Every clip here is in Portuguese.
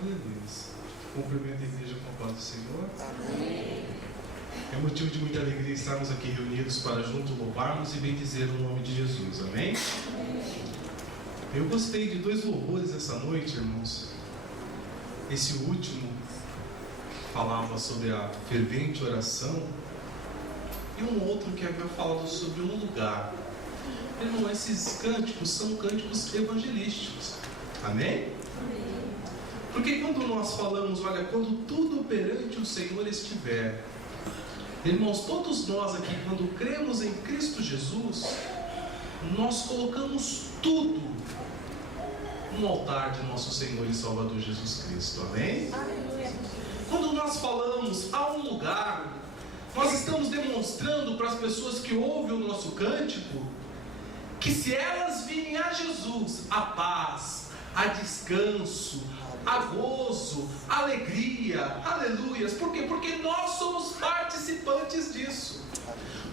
Aleluia. Cumprimento a igreja com a paz do Senhor. Amém. É motivo de muita alegria estarmos aqui reunidos para juntos louvarmos e bendizer o nome de Jesus. Amém? Eu gostei de dois louvores essa noite, irmãos. Esse último falava sobre a fervente oração e um outro que havia falado sobre um lugar. Irmão, esses cânticos são cânticos evangelísticos. Amém? Porque quando nós falamos, olha, quando tudo perante o Senhor estiver, irmãos, todos nós aqui, quando cremos em Cristo Jesus, nós colocamos tudo no altar de nosso Senhor e Salvador Jesus Cristo. Amém? Quando nós falamos a um lugar, nós estamos demonstrando para as pessoas que ouvem o nosso cântico que se elas virem a Jesus, a paz, a descanso, a gozo, a alegria, aleluias. Por quê? Porque nós somos participantes disso.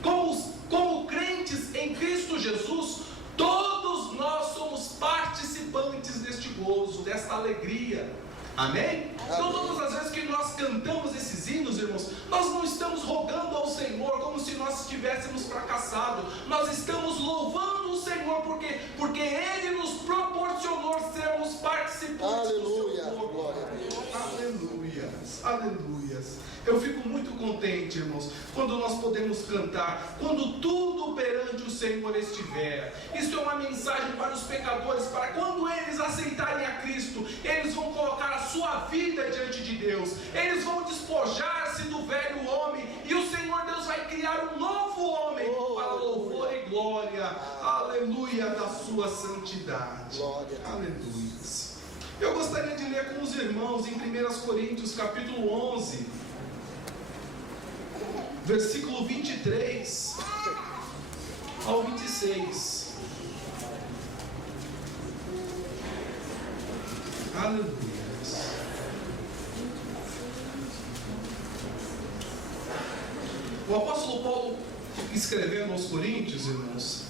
Como crentes em Cristo Jesus, todos nós somos participantes deste gozo, desta alegria. Amém? Então todas as vezes que nós cantamos esses hinos, irmãos, nós não estamos rogando ao Senhor como se nós estivéssemos fracassados. Nós estamos louvando o Senhor porque Ele nos proporcionou sermos participantes do seu corpo. Aleluias, aleluias. Eu fico muito contente, irmãos, quando nós podemos cantar, quando tudo perante o Senhor estiver. Isso é uma mensagem para os pecadores, para quando eles aceitarem a Cristo, eles vão colocar a sua vida diante de Deus, eles vão despojar-se do velho homem, e o Senhor Deus vai criar um novo homem para louvor e glória, aleluia, da sua santidade. Aleluia. Eu gostaria de ler com os irmãos em 1 Coríntios capítulo 11, versículo 23 ao 26. Aleluia. O apóstolo Paulo, escrevendo aos Coríntios, irmãos,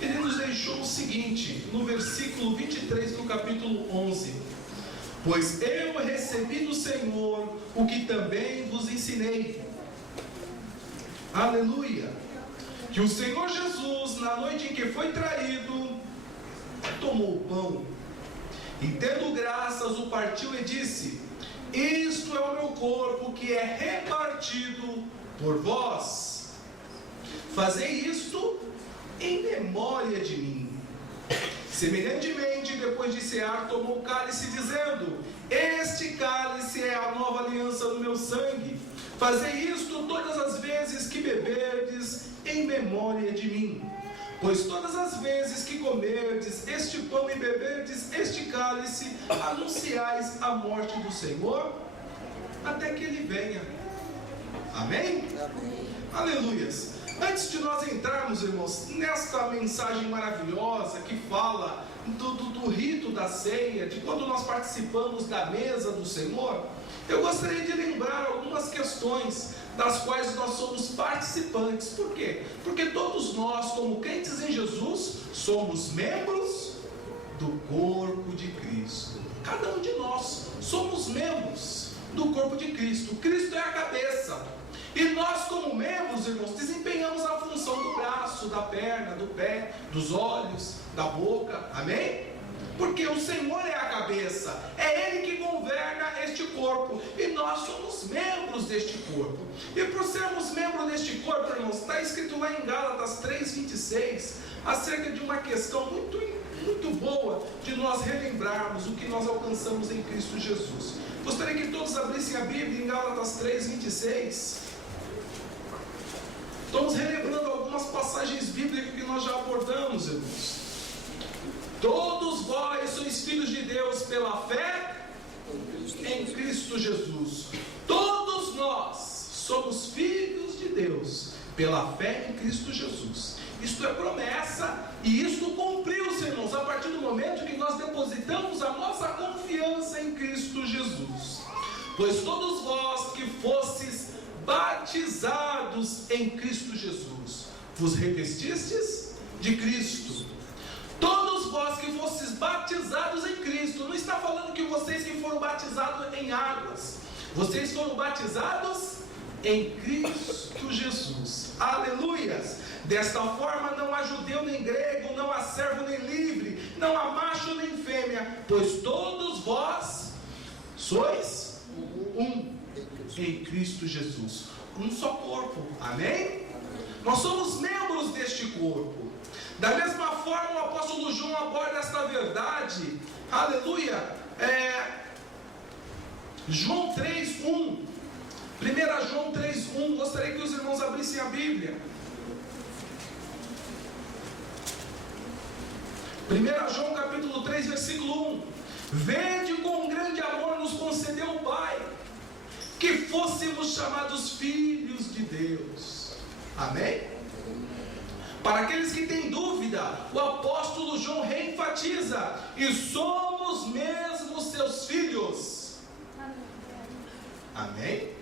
ele nos deixou o seguinte, no versículo 23 do capítulo 11: pois eu recebi do Senhor o que também vos ensinei. Aleluia. Que o Senhor Jesus, na noite em que foi traído, tomou o pão e, tendo graças, o partiu e disse: isto é o meu corpo que é repartido por vós. Fazei isto em memória de mim. Semelhantemente, depois de cear, tomou o cálice, dizendo: este cálice é a nova aliança no meu sangue. Fazei isto todas as vezes que beberdes, em memória de mim. Pois todas as vezes que comerdes este pão e beberdes este cálice, anunciais a morte do Senhor, até que Ele venha. Amém? Amém. Aleluias. Antes de nós entrarmos, irmãos, nesta mensagem maravilhosa que fala do rito da ceia, de quando nós participamos da mesa do Senhor, eu gostaria de lembrar algumas questões das quais nós somos participantes. Por quê? Porque todos nós, como crentes em Jesus, somos membros do corpo de Cristo. Cada um de nós somos membros do corpo de Cristo. Cristo é a cabeça. E nós, como membros, irmãos, desempenhamos a função do braço, da perna, do pé, dos olhos, da boca. Amém? Porque o Senhor é a cabeça, é Ele que governa este corpo, e nós somos membros deste corpo. E por sermos membros deste corpo, irmãos, está escrito lá em Gálatas 3:26, acerca de uma questão muito boa de nós relembrarmos o que nós alcançamos em Cristo Jesus. Gostaria que todos abrissem a Bíblia em Gálatas 3:26. Estamos relembrando algumas passagens bíblicas que nós já abordamos, irmãos. Todos vós sois filhos de Deus pela fé em Cristo Jesus. Todos nós somos filhos de Deus pela fé em Cristo Jesus. Isto é promessa, e isto cumpriu-se, irmãos, a partir do momento que nós depositamos a nossa confiança em Cristo Jesus. Pois todos vós que fostes batizados em Cristo Jesus, vos revestistes de Cristo. Todos vós que fostes batizados em Cristo, não está está falando que vocês que foram batizados em águas, vocês foram batizados em Cristo Jesus. Aleluias! Desta forma não há judeu nem grego, não há servo nem livre, não há macho nem fêmea, pois todos vós sois um em Cristo Jesus. Um só corpo. Amém? Nós somos membros deste corpo. Da mesma forma o apóstolo João aborda esta verdade. Aleluia! João 3:1. 1 João 3:1. Gostaria que os irmãos abrissem a Bíblia. 1 João capítulo 3, versículo 1. Vede com grande amor nos concedeu o Pai, que fôssemos chamados filhos de Deus. Amém? Para aqueles que têm dúvida, o apóstolo João reenfatiza: e somos mesmo seus filhos. Amém?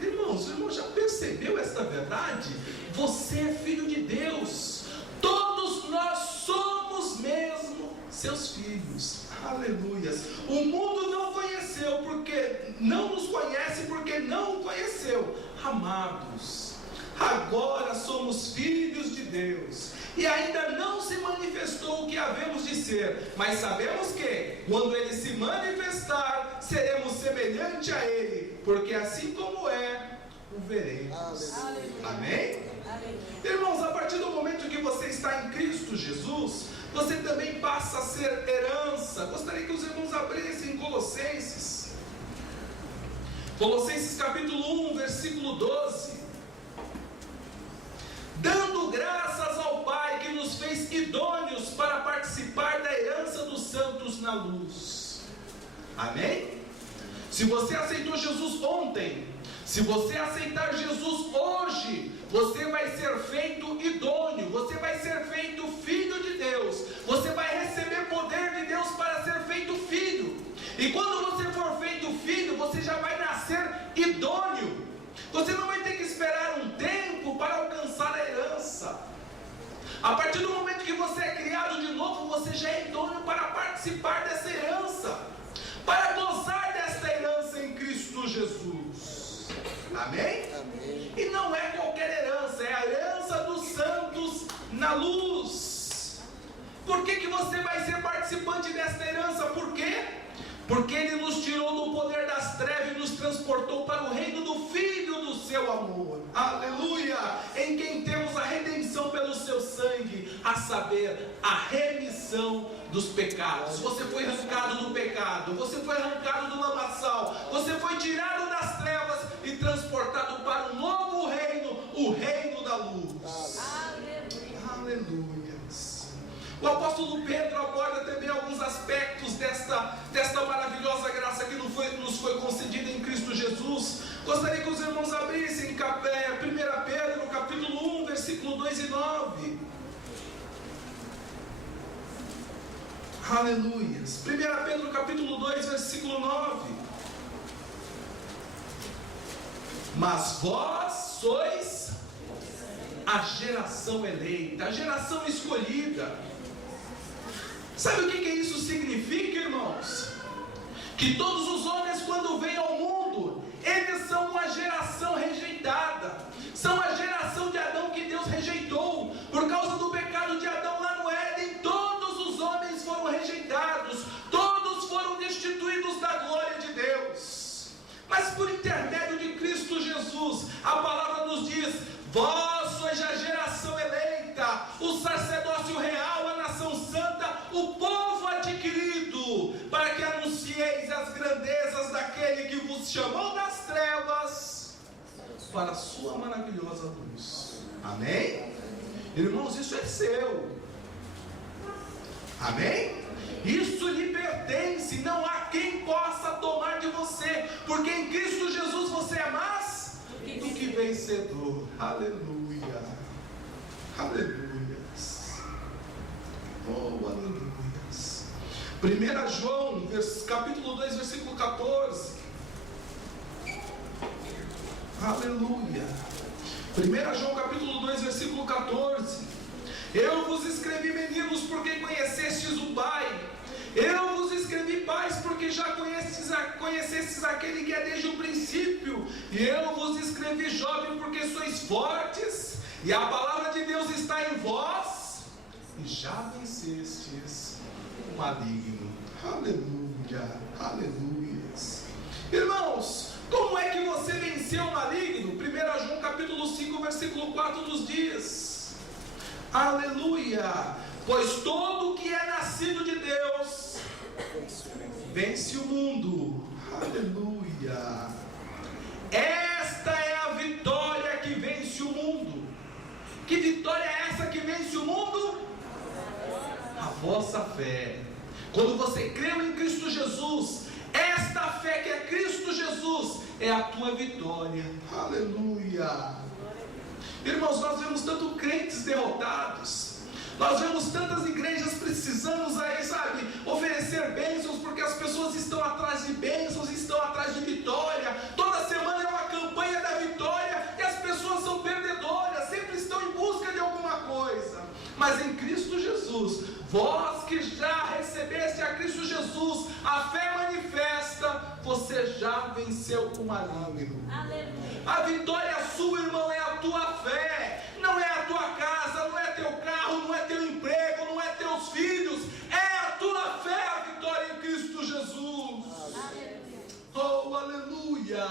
Irmãos, o irmão já percebeu esta verdade? Você é filho de Deus. Todos nós somos mesmo seus filhos. Aleluias. O mundo não conheceu porque não nos conhece, porque não o conheceu. Amados, agora somos filhos de Deus, e ainda não se manifestou o que havemos de ser, mas sabemos que quando Ele se manifestar, seremos semelhante a Ele, porque assim como é, o veremos. Amém? Irmãos, a partir do momento que você está em Cristo Jesus, você também passa a ser herança. Gostaria que os irmãos abrissem Colossenses. Colossenses capítulo 1, versículo 12. Dando graças ao Pai que nos fez idôneos para participar da herança dos santos na luz. Amém? Se você aceitou Jesus ontem, se você aceitar Jesus hoje, você vai ser feito idôneo, você vai ser feito filho de Deus, você vai receber poder de Deus para ser feito filho. E quando você for feito filho, você já vai nascer idôneo. Você não vai ter que esperar um tempo para alcançar a herança. A partir do momento que você é criado de novo, você já é idôneo para participar dessa herança, para gozar desta herança em Cristo Jesus. Amém? Amém? E não é qualquer herança, é a herança dos santos na luz. Por que você vai ser participante desta herança? Por quê? Porque Ele nos tirou do poder das trevas e nos transportou para o reino do Filho do seu amor. Aleluia! Em quem temos a redenção pelo seu sangue, a saber, a remissão dos pecados. Você foi arrancado do pecado, você foi arrancado do lamaçal, você foi tirado das trevas e transportado para um novo reino, o reino da luz. Aleluia! Aleluia! O apóstolo Pedro aborda também alguns aspectos desta maravilhosa graça que nos foi concedida em Cristo Jesus. Gostaria que os irmãos abrissem 1 Pedro, capítulo 1, versículo 2 e 9. Aleluias. 1 Pedro, capítulo 2, versículo 9. Mas vós sois a geração eleita, a geração escolhida. Sabe o que isso significa, irmãos? Que todos os homens, quando vêm ao mundo, eles são uma geração rejeitada, são a geração de Adão que Deus rejeitou. Por causa do pecado de Adão lá no Éden, todos os homens foram rejeitados, todos foram destituídos da glória de Deus. Mas por intermédio de Cristo Jesus, a palavra nos diz: vós sois a geração eleita, o sacerdócio real, a nação santa, o povo adquirido, para que anuncieis as grandezas daquele que vos chamou das trevas para a sua maravilhosa luz. Amém? Irmãos, isso é seu. Amém? Isso lhe pertence, não há quem possa tomar de você, porque em Cristo Jesus você é mais do que vencedor. Aleluia. Aleluias. Oh, aleluias. 1 João, capítulo 2, versículo 14. Aleluia. 1 João, capítulo 2, versículo 14. Eu vos escrevi, meninos, porque conhecestes o Pai. Eu vos escrevi porque já conhecestes aquele que é desde o princípio. E eu vos escrevi, jovem, porque sois fortes, e a palavra de Deus está em vós, e já vencestes o maligno. Aleluia, aleluia. Irmãos, como é que você venceu o maligno? 1 João capítulo 5, versículo 4 nos diz: aleluia, pois todo que é nascido de Deus vence o mundo. Aleluia. Esta é a vitória que vence o mundo. Que vitória é essa que vence o mundo? A vossa fé. Quando você creu em Cristo Jesus, esta fé que é Cristo Jesus é a tua vitória. Aleluia. Irmãos, nós vemos tanto crentes derrotados. Nós vemos tantas igrejas precisando aí, sabe, oferecer bênçãos, porque as pessoas estão atrás de bênçãos, estão atrás de vitória. Toda semana é uma campanha da vitória e as pessoas são perdedoras, sempre estão em busca de alguma coisa. Mas em Cristo Jesus, vós que já recebeste a Cristo Jesus, a fé manifesta, você já venceu o maligno. A vitória sua, irmão, é a tua fé. Não é a tua casa, não é teu carro, não é teu emprego, não é teus filhos. É a tua fé, a vitória em Cristo Jesus. Oh, aleluia.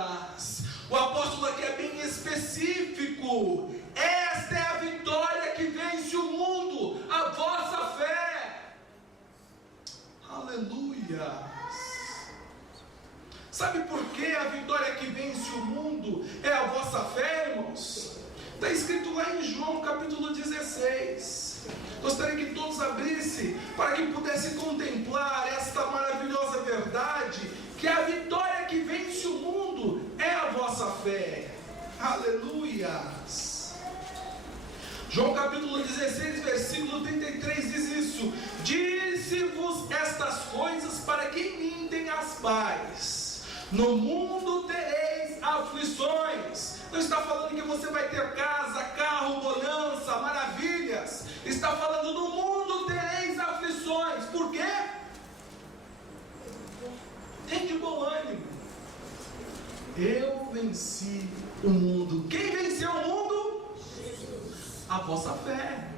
O apóstolo aqui é bem específico. Esta é a vitória que vence o mundo, a vossa fé. Aleluia. Sabe por que a vitória que vence o mundo é a vossa fé, irmãos? Está escrito lá em João capítulo 16. Gostaria que todos abrissem para que pudessem contemplar esta maravilhosa verdade, que a vitória que vence o mundo é a vossa fé. Aleluia. João capítulo 16, versículo 33 diz isso: disse-vos estas coisas para que em mim tenhas paz. No mundo tereis aflições. Não está falando que você vai ter casa, carro, bonança, maravilhas. Está falando: no mundo tereis aflições. Por quê? Tem de bom ânimo. Eu venci o mundo. Quem venceu o mundo? A vossa fé.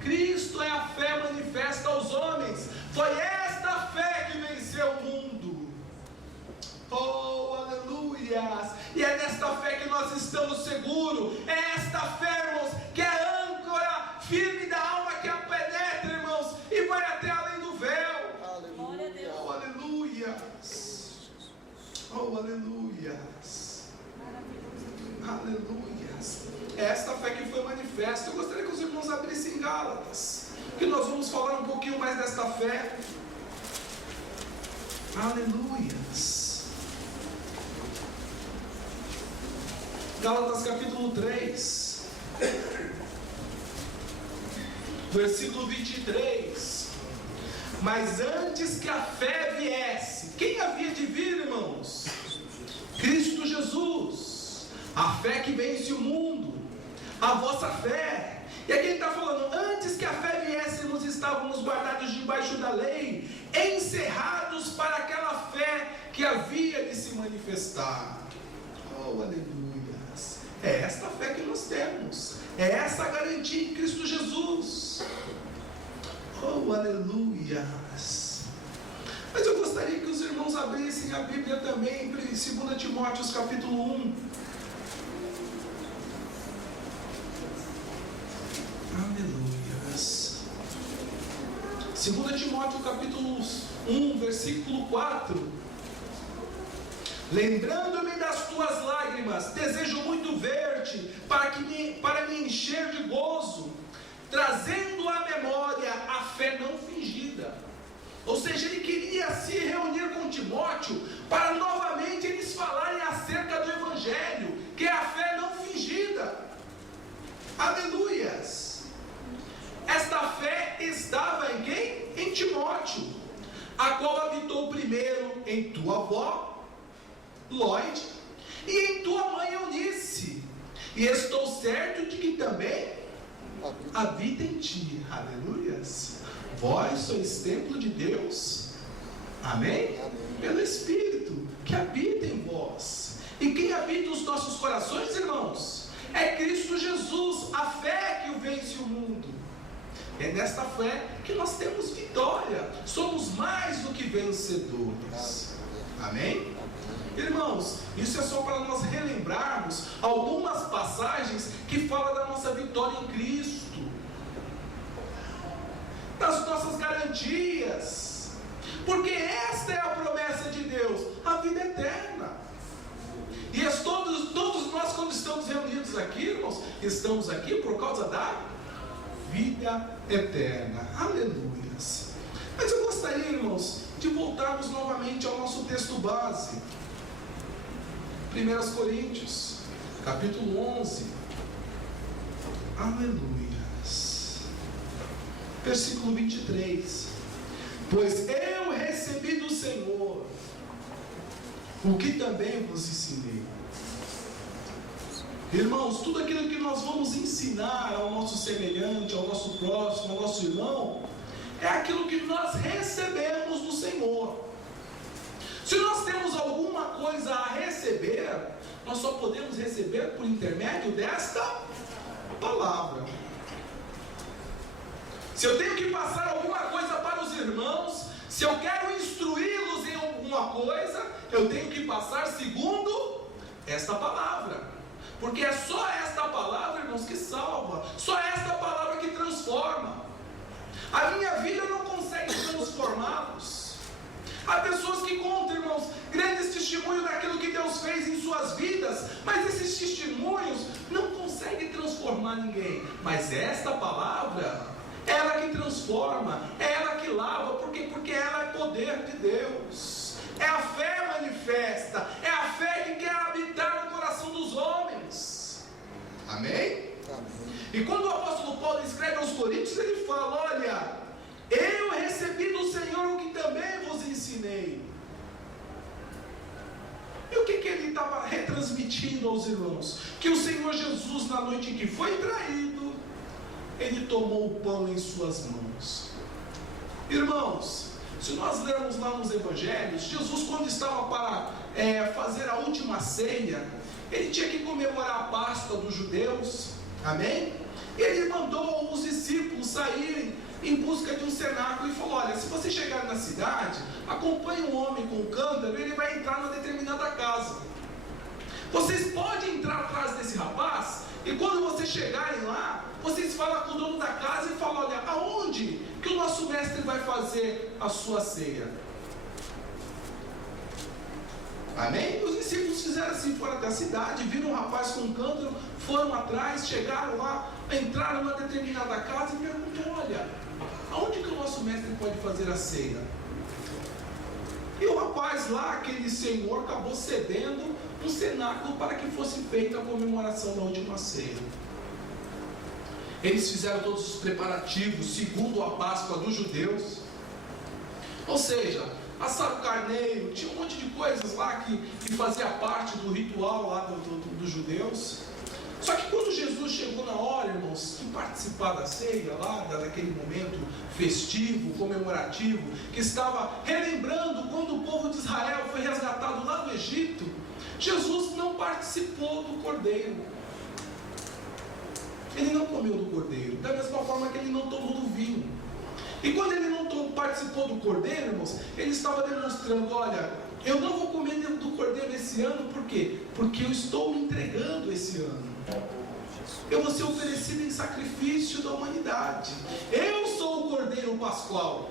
Cristo é a fé manifesta aos homens. Foi esta fé que venceu o mundo. Oh, aleluias. E é nesta fé que nós estamos seguros. É esta fé, irmãos, que é a âncora firme da alma, que a penetra, irmãos, e vai até além do véu. Aleluia. Oh, aleluias. Oh, aleluias. Aleluias. É esta fé que foi manifesta. Eu gostaria que os irmãos abrissem em Gálatas, que nós vamos falar um pouquinho mais desta fé. Aleluias. Gálatas capítulo 3, versículo 23. Mas antes que a fé viesse, quem havia de vir, irmãos? Cristo Jesus. A fé que vence o mundo, a vossa fé. E aqui ele está falando: antes que a fé viesse, nós estávamos guardados debaixo da lei, encerrados para aquela fé que havia de se manifestar. Oh, aleluia. É esta fé que nós temos, é essa a garantia em Cristo Jesus. Oh, aleluia. Mas eu gostaria que os irmãos abrissem a Bíblia também em 2 Timóteo capítulo 1. Aleluia. 2 Timóteo capítulo 1, versículo 4. Lembrando-me das tuas lágrimas, desejo muito ver-te, para me encher de gozo, trazendo à memória a fé não fingida. Ou seja, ele queria se reunir com Timóteo para novamente eles falarem acerca do Evangelho, que é a fé não fingida. Aleluias. Esta fé estava em quem? Em Timóteo, a qual habitou primeiro em tua avó Lloyd e em tua mãe Eunice, e estou certo de que também habita em ti. Aleluias. Vós sois templo de Deus. Amém? Pelo Espírito que habita em vós. E quem habita os nossos corações, irmãos? É Cristo Jesus, a fé que o vence o mundo. É nesta fé que nós temos vitória. Somos mais do que vencedores. Amém? Irmãos, isso é só para nós relembrarmos algumas passagens que falam da nossa vitória em Cristo, das nossas garantias, porque esta é a promessa de Deus, a vida eterna. E todos nós, quando estamos reunidos aqui, irmãos, estamos aqui por causa da vida eterna. Aleluias. Mas eu gostaria, irmãos, de voltarmos novamente ao nosso texto base. 1 Coríntios, capítulo 11. Aleluias. Versículo 23. Pois eu recebi do Senhor o que também vos ensinei. Irmãos, tudo aquilo que nós vamos ensinar ao nosso semelhante, ao nosso próximo, ao nosso irmão, é aquilo que nós recebemos do Senhor. Se nós temos alguma coisa a receber, nós só podemos receber por intermédio desta palavra. Se eu tenho que passar alguma coisa para os irmãos, se eu quero instruí-los em alguma coisa, eu tenho que passar segundo esta palavra. Porque é só esta palavra, irmãos, que salva. Só esta palavra que transforma. A minha vida não consegue transformá-los. Há pessoas que contam, irmãos, grandes testemunhos daquilo que Deus fez em suas vidas, mas esses testemunhos não conseguem transformar ninguém. Mas esta palavra, ela que transforma, é ela que lava, porque ela é poder de Deus. É a fé manifesta, é a fé que quer habitar no coração dos homens. Amém? E quando o apóstolo Paulo escreve aos Coríntios, ele fala: olha, eu recebi do Senhor o que também vos ensinei. E o que ele estava retransmitindo aos irmãos? Que o Senhor Jesus, na noite em que foi traído, ele tomou o pão em suas mãos. Irmãos, se nós lermos lá nos evangelhos, Jesus, quando estava para fazer a última ceia, ele tinha que comemorar a Páscoa dos judeus. Amém? Ele mandou os discípulos saírem em busca de um cenáculo e falou: olha, se você chegar na cidade, acompanhe um homem com um cântaro, ele vai entrar numa determinada casa. Vocês podem entrar atrás desse rapaz, e quando vocês chegarem lá, vocês falam com o dono da casa e falam: olha, aonde que o nosso mestre vai fazer a sua ceia? Amém? Os discípulos fizeram assim, foram até a cidade, viram um rapaz com um cântaro, foram atrás, chegaram lá, entraram numa determinada casa e perguntaram: olha, aonde que o nosso mestre pode fazer a ceia? E o rapaz lá, aquele senhor, acabou cedendo um cenáculo para que fosse feita a comemoração da última ceia. Eles fizeram todos os preparativos segundo a Páscoa dos judeus. Ou seja, assaram o carneiro, tinha um monte de coisas lá que fazia parte do ritual lá dos judeus. Só que quando Jesus chegou na hora, irmãos, de participar da ceia lá, daquele momento festivo, comemorativo, que estava relembrando quando o povo de Israel foi resgatado lá do Egito, Jesus não participou do cordeiro. Ele não comeu do cordeiro, da mesma forma que ele não tomou do vinho. E quando ele não participou do cordeiro, irmãos, ele estava demonstrando: olha, eu não vou comer do cordeiro esse ano, por quê? Porque eu estou me entregando esse ano. Eu vou ser oferecido em sacrifício da humanidade. Eu sou o cordeiro pascual.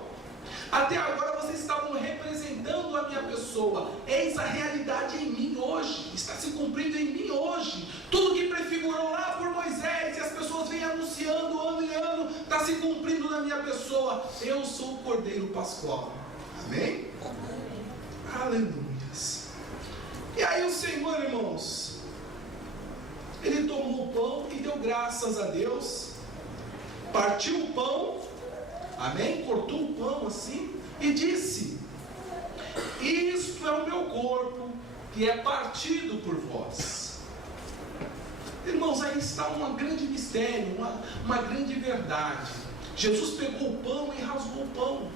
Até agora vocês estavam representando a minha pessoa. Eis a realidade em mim hoje. Está se cumprindo em mim hoje. Tudo que prefigurou lá por Moisés, e as pessoas vêm anunciando ano em ano, está se cumprindo na minha pessoa. Eu sou o cordeiro pascual. Amém? Aleluia. E aí o Senhor, irmãos, ele tomou o pão e deu graças a Deus, partiu o pão, amém? Cortou o pão assim e disse: isto é o meu corpo que é partido por vós. Irmãos, aí está um grande mistério, uma grande verdade. Jesus pegou o pão e rasgou o pão.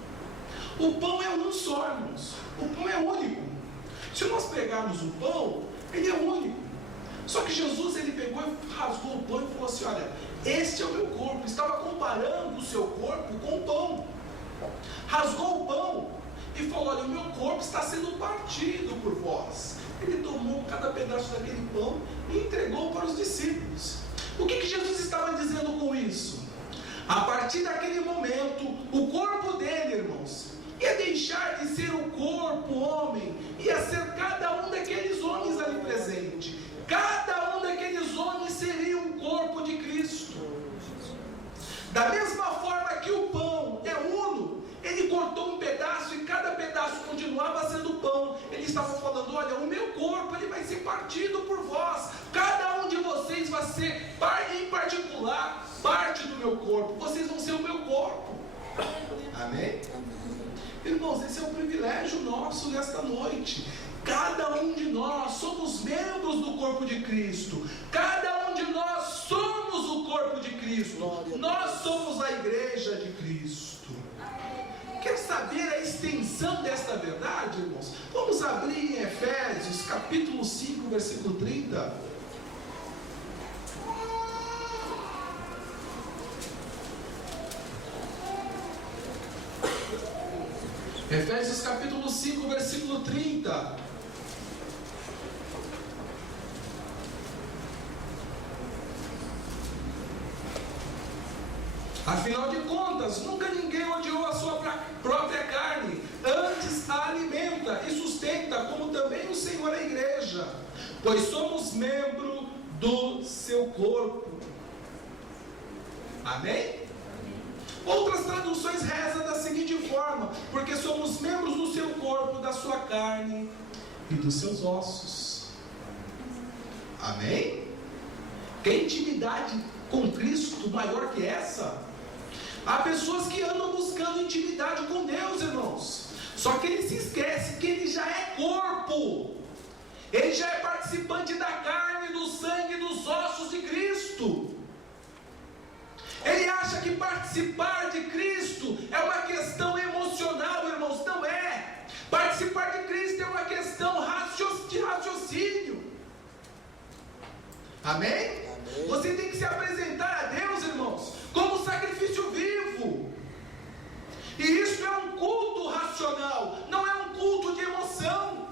O pão é um só, irmãos. O pão é único. Se nós pegarmos o pão, ele é único. Só que Jesus, ele pegou e rasgou o pão e falou assim: olha, este é o meu corpo. Estava comparando o seu corpo com o pão. Rasgou o pão e falou: olha, o meu corpo está sendo partido por vós. Ele tomou cada pedaço daquele pão e entregou para os discípulos. O que Jesus estava dizendo com isso? A partir daquele momento, o corpo dele, irmãos, ia deixar de ser o corpo homem, ia ser cada um daqueles homens ali presente. Cada um daqueles homens seria um corpo de Cristo. Da mesma forma que o pão é uno, ele cortou um pedaço e cada pedaço continuava sendo pão. Ele estava falando: olha, o meu corpo ele vai ser partido por vós. Cada um de vocês vai ser, em particular, parte do meu corpo. Vocês vão ser o meu corpo. Amém? Irmãos, esse é um privilégio nosso nesta noite. Cada um de nós somos membros do corpo de Cristo. Cada um de nós somos o corpo de Cristo. Nós somos a igreja de Cristo. Quer saber a extensão desta verdade, irmãos? Vamos abrir em Efésios, capítulo 5, versículo 30. Efésios capítulo 5, versículo 30. Afinal de contas, nunca ninguém odiou a sua própria carne, antes a alimenta e sustenta, como também o Senhor a igreja, pois somos membro do seu corpo. Amém? Outras traduções rezam da seguinte forma: porque somos membros do seu corpo, da sua carne e dos seus ossos. Amém? Tem intimidade com Cristo maior que essa? Há pessoas que andam buscando intimidade com Deus, irmãos, só que ele se esquece que ele já é corpo. Ele já é participante da carne, do sangue e dos ossos de Cristo. Ele acha que participar de Cristo é uma questão emocional, irmãos. Não é. Participar de Cristo é uma questão de raciocínio. Amém? Você tem que se apresentar a Deus, irmãos, como sacrifício vivo. E isso é um culto racional, não é um culto de emoção.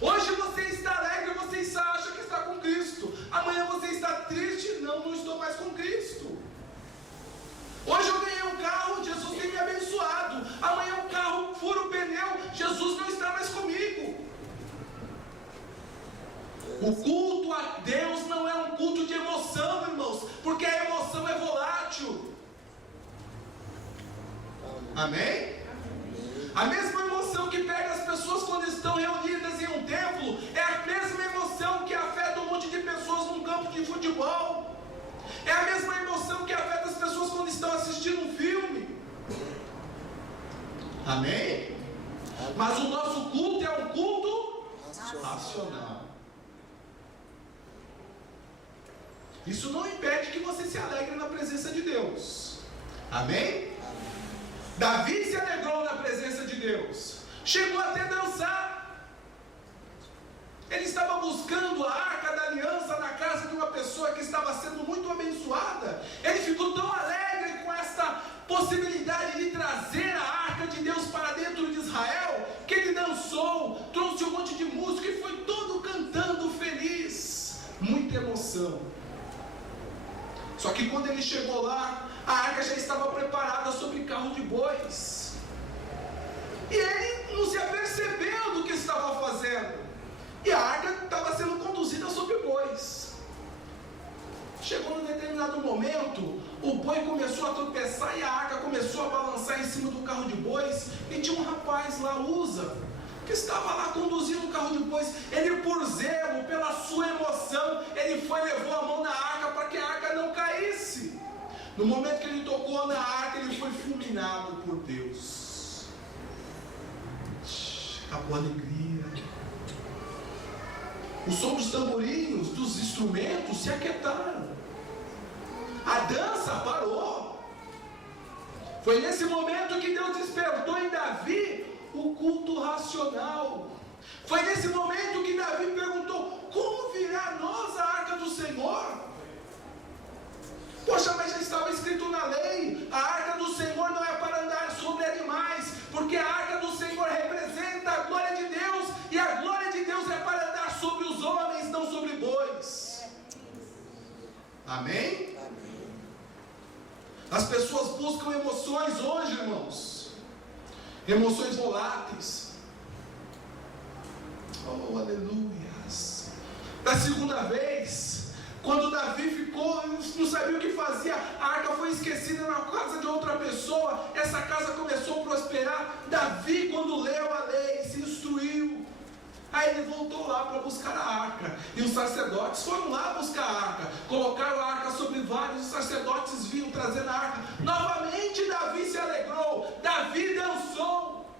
Hoje você está alegre, você acha que está com Cristo. Amanhã você está triste, não estou mais com Cristo. Hoje eu ganhei um carro, Jesus tem me abençoado. Amanhã o carro fura o pneu, Jesus não está mais comigo. O culto a Deus não é um culto de emoção, irmãos, porque a emoção é volátil. Amém? A mesma emoção que pega as pessoas quando estão reunidas em um templo é a mesma emoção que afeta um monte de pessoas num campo de futebol. É a mesma emoção que afeta as pessoas quando estão assistindo um filme. Amém? Mas o nosso culto é um culto racional. Isso não impede que você se alegre na presença de Deus. Amém? Davi se alegrou na presença de Deus. Chegou até dançar. Ele estava buscando a arca da aliança na casa de uma pessoa que estava sendo muito abençoada. Ele ficou tão alegre com esta possibilidade de trazer a arca de Deus para dentro de Israel, que ele dançou, trouxe um monte de música e foi todo cantando feliz. Muita emoção. Só que quando ele chegou lá, a arca já estava preparada sobre carro de bois. E ele não se apercebeu do que estava fazendo. E a arca estava sendo conduzida sobre bois. Chegou num determinado momento, o boi começou a tropeçar e a arca começou a balançar em cima do carro de bois. E tinha um rapaz lá, Uza, que estava lá conduzindo o carro de bois. Ele, por zelo, pela sua emoção, ele foi e levou a mão na arca para que a arca não caísse. No momento que ele tocou na arca, ele foi fulminado por Deus. Acabou a alegria. O som dos tamborinhos, dos instrumentos se aquietaram. A dança parou. Foi nesse momento que Deus despertou em Davi o culto racional. Foi nesse momento que Davi perguntou: como virá a nós a arca do Senhor? Poxa, mas já estava escrito na lei: a arca do Senhor não é para andar sobre animais, porque a arca do Senhor representa a glória de Deus, e a glória de Deus é para andar sobre os homens, não sobre bois. Amém? As pessoas buscam emoções hoje, irmãos, emoções voláteis. Oh, aleluias. Da segunda vez, quando Davi ficou, não sabia o que fazia, a arca foi esquecida na casa de outra pessoa, essa casa começou a prosperar. Davi, quando leu a lei, se instruiu. Aí ele voltou lá para buscar a arca, e os sacerdotes foram lá buscar a arca, colocaram a arca sobre vários, os sacerdotes vinham trazendo a arca. Novamente Davi se alegrou, Davi dançou.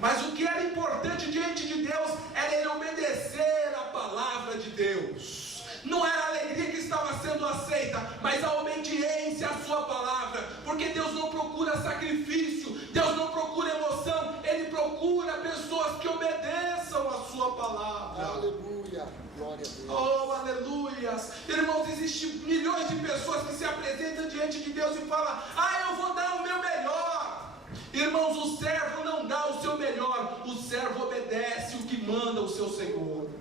Mas o que era importante diante de Deus era ele obedecer a palavra de Deus. Não era a alegria que estava sendo aceita, mas a obediência à sua palavra. Porque Deus não procura sacrifício, Deus não procura emoção, Ele procura pessoas que obedeçam à sua palavra. Aleluia, glória a Deus. Oh, aleluias. Irmãos, existem milhões de pessoas que se apresentam diante de Deus e falam: eu vou dar o meu melhor. Irmãos, o servo não dá o seu melhor, o servo obedece o que manda o seu Senhor.